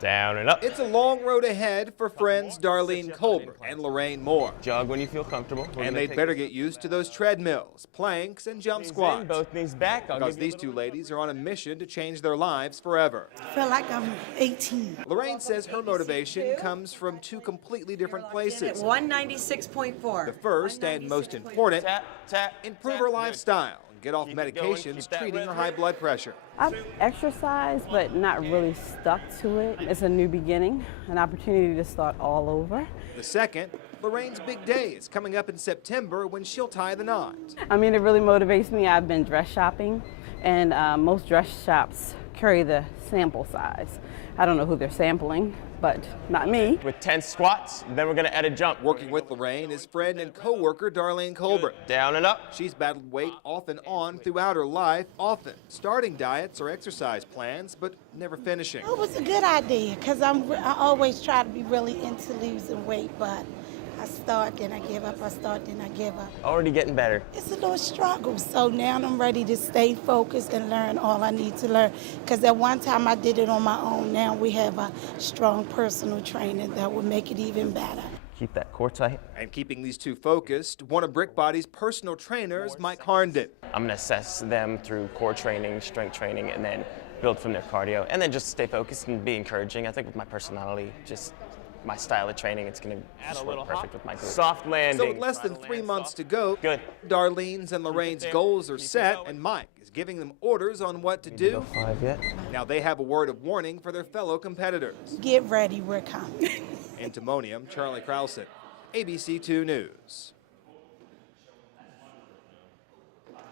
Down and up. It's a long road ahead for friends Darlene Colbert and Lorraine Moore. Jog when you feel comfortable. And they'd better get used to those treadmills, planks, and jump squats. Both knees back. Because these two ladies are on a mission to change their lives forever. I feel like I'm 18. Lorraine says her motivation comes from two completely different places. 196.4. The first and most important, Tap. improve her lifestyle and get off medications treating her high blood pressure. I've exercised, but not really stuck to it. It's a new beginning, an opportunity to start all over. The second, Lorraine's big day is coming up in September when she'll tie the knot. I mean, it really motivates me. I've been dress shopping, and most dress shops carry the sample size. I don't know who they're sampling, but not me. With 10 squats, then we're gonna add a jump. Working with Lorraine is friend and co-worker Darlene Colbert. Down and up. She's battled weight off and on throughout her life, often starting diets or exercise plans, but never finishing. It was a good idea because I always try to be really into losing weight, but I start, then I give up, I start, then I give up. Already getting better. It's a little struggle, so now I'm ready to stay focused and learn all I need to learn. Because at one time I did it on my own. Now we have a strong personal trainer that will make it even better. Keep that core tight. And keeping these two focused, one of BrickBody's personal trainers, Mike Harnden. I'm gonna assess them through core training, strength training, and then build from their cardio. And then just stay focused and be encouraging. I think with my personality, just my style of training, it's going to work perfect with my group. Soft landing. So with less than 3 months to go, Good. Darlene's and Lorraine's goals are set, and Mike is giving them orders on what to do. 5 yet? Now they have a word of warning for their fellow competitors. Get ready, we're coming. In Timonium, Charlie Krausen, ABC 2 News.